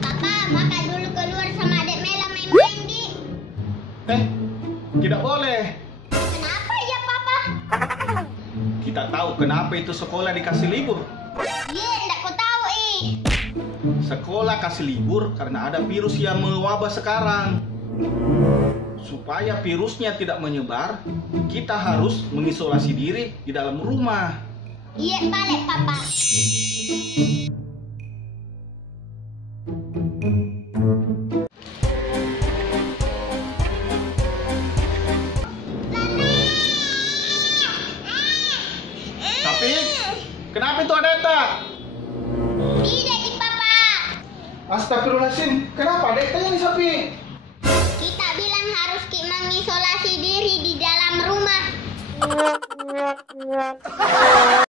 Papa, makan dulu keluar sama adek Mela main-main di. Tidak boleh. Kenapa ya Papa? Kita tahu kenapa itu sekolah dikasih libur. Ye, ndak ku tahu Sekolah kasih libur karena ada virus yang mewabah sekarang. Supaya virusnya tidak menyebar, kita harus mengisolasi diri di dalam rumah. Iya balik Papa. Tapi, kenapa itu ada Eta? Tidak di Papa. Astagfirullahaladzim, kenapa ada Eta yang Sapi? Kita bilang harus mengisolasi diri di dalam rumah.